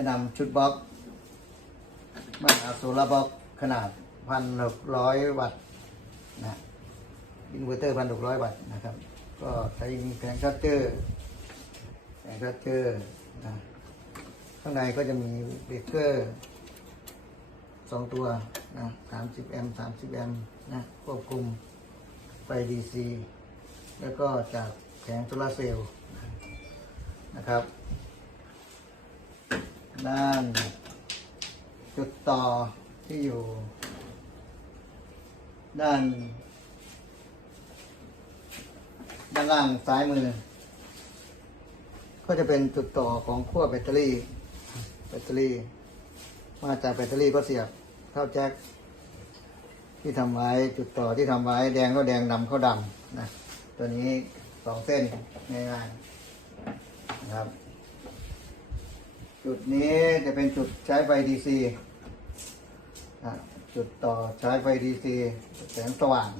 จะนำชุดบล็อกมาเอาโซลาร์บล็อกขนาดพันหกร้อยวัตต์นะอินเวอร์เตอร์พันหกร้อยวัตต์นะครับ ก็ใช้มีแผงชัตเตอร์แผงชัตเตอร์นะข้างในก็จะมีเบรกเกอร์สองตัวนะสามสิบแอมป์สามสิบแอมป์นะควบคุมไฟดีซีแล้วก็จากแผงโซลาร์เซลล์นะครับ ด้าน จุดต่อที่อยู่ ด้าน ด้านล่างซ้ายมือ ก็จะเป็นจุดต่อของขั้วแบตเตอรี่ แบตเตอรี่ มาจากแบตเตอรี่ก็เสียบเข้าแจ็คที่ทำไว้จุดต่อที่ทำไว้แดงก็แดงดำก็ดำนะตัวนี้สองเส้นง่ายๆนะครับ จุดนี้จะเป็นจุดใช้ไฟดีซีจุดต่อใช้ไฟดีซีแสงสว่าง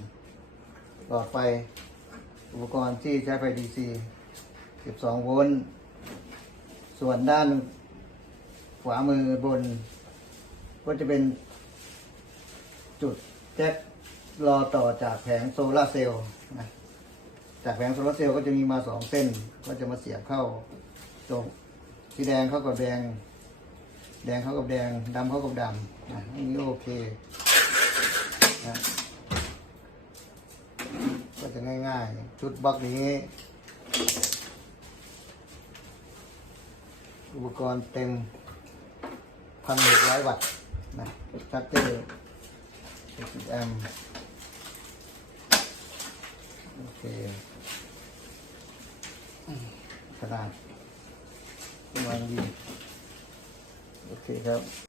หลอดไฟ อุปกรณ์ที่ใช้ไฟดีซี12 โวลต์ ส่วนด้านขวามือบน ก็จะเป็นจุดแจ็ครอต่อจากแผงโซลาร์เซลล์นะจากแผงโซลาร์เซลล์ก็จะมีมาสองเส้น ก็จะมาเสียบเข้าตรง สีแดงเข้ากับแดง แดงเข้ากับแดงดำเข้ากับดำนะอันนี้โอเคนะก็จะง่ายๆ ชุดบล็อกนี้ อุปกรณ์เต็มพันหกร้อยวัตต์นะชัตเตอร์10แอมป์โอเคขนาด ประมางดีโอเคครับ